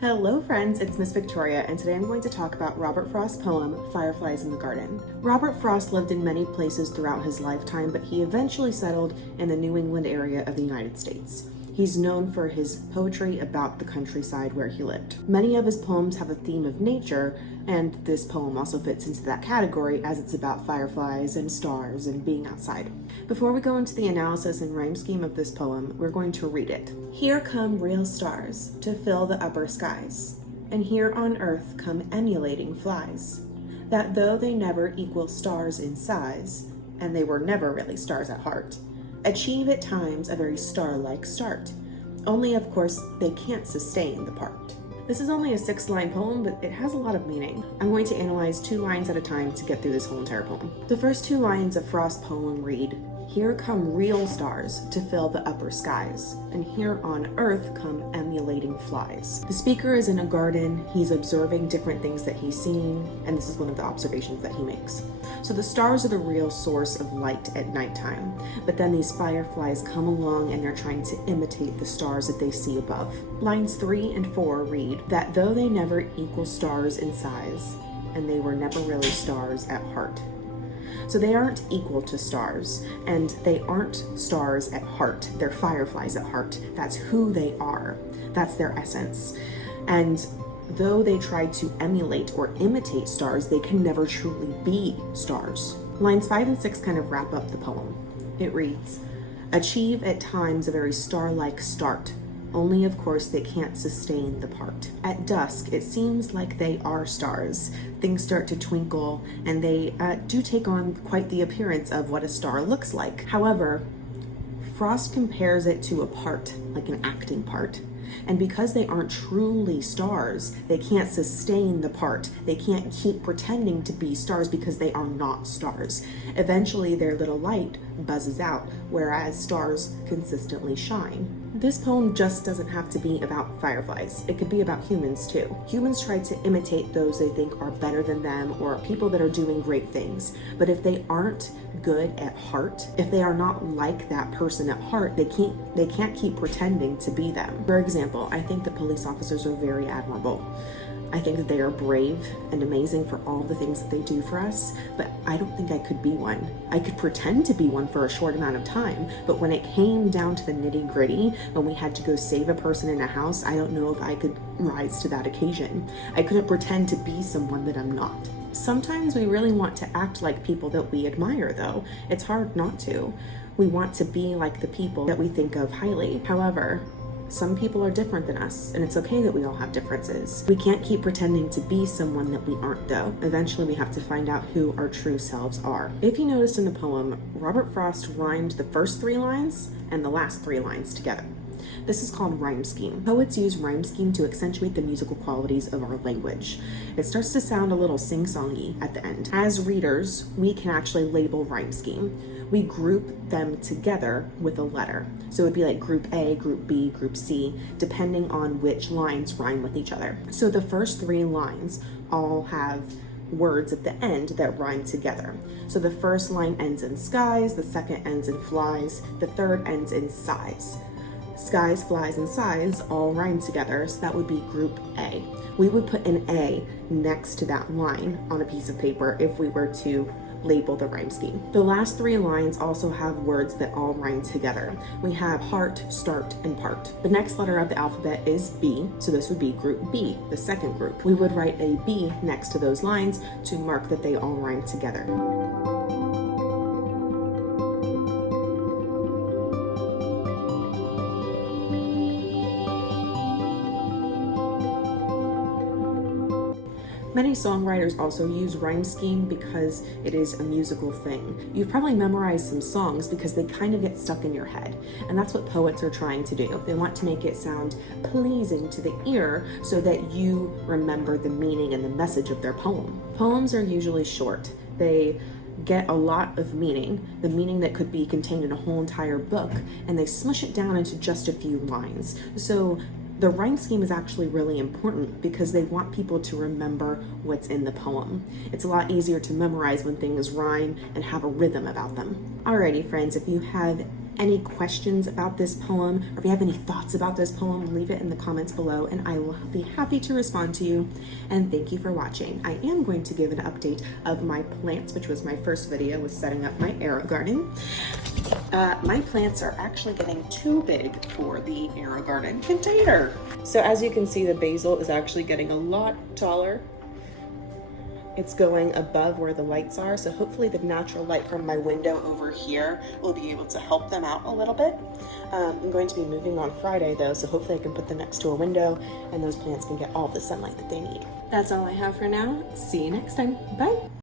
Hello friends, it's Miss Victoria, and today I'm going to talk about Robert Frost's poem, Fireflies in the Garden. Robert Frost lived in many places throughout his lifetime, but he eventually settled in the New England area of the United States. He's known for his poetry about the countryside where he lived. Many of his poems have a theme of nature, and this poem also fits into that category as it's about fireflies and stars and being outside. Before we go into the analysis and rhyme scheme of this poem, we're going to read it. Here come real stars to fill the upper skies, and here on earth come emulating flies, that though they never equal stars in size, and they were never really stars at heart, achieve at times a very star-like start. Only, of course, they can't sustain the part. This is only a 6-line poem, but it has a lot of meaning. I'm going to analyze 2 lines at a time to get through this whole entire poem. The first 2 lines of Frost's poem read, "Here come real stars to fill the upper skies, and here on earth come emulating flies." The speaker is in a garden, he's observing different things that he's seeing, and this is one of the observations that he makes. So the stars are the real source of light at nighttime, but then these fireflies come along and they're trying to imitate the stars that they see above. Lines 3 and 4 read, "That though they never equal stars in size, and they were never really stars at heart." So they aren't equal to stars, and they aren't stars at heart. They're fireflies at heart. That's who they are. That's their essence. And though they try to emulate or imitate stars, they can never truly be stars. Lines 5 and 6 kind of wrap up the poem. It reads, "Achieve at times a very star-like start. Only, of course, they can't sustain the part. At dusk, it seems like they are stars. Things start to twinkle, and they do take on quite the appearance of what a star looks like. However, Frost compares it to a part, like an acting part. And because they aren't truly stars, they can't sustain the part. They can't keep pretending to be stars because they are not stars. Eventually, their little light buzzes out, whereas stars consistently shine." This poem just doesn't have to be about fireflies. It could be about humans too. Humans try to imitate those they think are better than them or people that are doing great things. But if they aren't good at heart, if they are not like that person at heart, they can't keep pretending to be them. For example, I think that police officers are very admirable. I think that they are brave and amazing for all the things that they do for us, but I don't think I could be one. I could pretend to be one for a short amount of time, but when it came down to the nitty-gritty, when we had to go save a person in a house, I don't know if I could rise to that occasion. I couldn't pretend to be someone that I'm not. Sometimes we really want to act like people that we admire, though. It's hard not to. We want to be like the people that we think of highly. However, some people are different than us, and it's okay that we all have differences. We can't keep pretending to be someone that we aren't, though. Eventually, we have to find out who our true selves are. If you noticed in the poem, Robert Frost rhymed the first 3 lines and the last 3 lines together. This is called rhyme scheme. Poets use rhyme scheme to accentuate the musical qualities of our language. It starts to sound a little sing-songy at the end. As readers, we can actually label rhyme scheme. We group them together with a letter. So it would be like group A, group B, group C, depending on which lines rhyme with each other. So the first 3 lines all have words at the end that rhyme together. So the first line ends in skies, the second ends in flies, the third ends in sighs. Skies, flies, and sighs all rhyme together, so that would be group A. We would put an A next to that line on a piece of paper if we were to label the rhyme scheme. The last 3 lines also have words that all rhyme together. We have heart, start, and part. The next letter of the alphabet is B, so this would be group B, the second group. We would write a B next to those lines to mark that they all rhyme together. Many songwriters also use rhyme scheme because it is a musical thing. You've probably memorized some songs because they kind of get stuck in your head, and that's what poets are trying to do. They want to make it sound pleasing to the ear so that you remember the meaning and the message of their poem. Poems are usually short. They get a lot of meaning, the meaning that could be contained in a whole entire book, and they smush it down into just a few lines. So the rhyme scheme is actually really important because they want people to remember what's in the poem. It's a lot easier to memorize when things rhyme and have a rhythm about them. Alrighty friends, if you have any questions about this poem, or if you have any thoughts about this poem, leave it in the comments below and I will be happy to respond to you. And thank you for watching. I am going to give an update of my plants, which was my first video, was setting up my arrow garden. My plants are actually getting too big for the arrow garden container. So as you can see, the basil is actually getting a lot taller. It's going above where the lights are, so hopefully the natural light from my window over here will be able to help them out a little bit. I'm going to be moving on Friday though, so hopefully I can put them next to a window and those plants can get all the sunlight that they need. That's all I have for now. See you next time. Bye.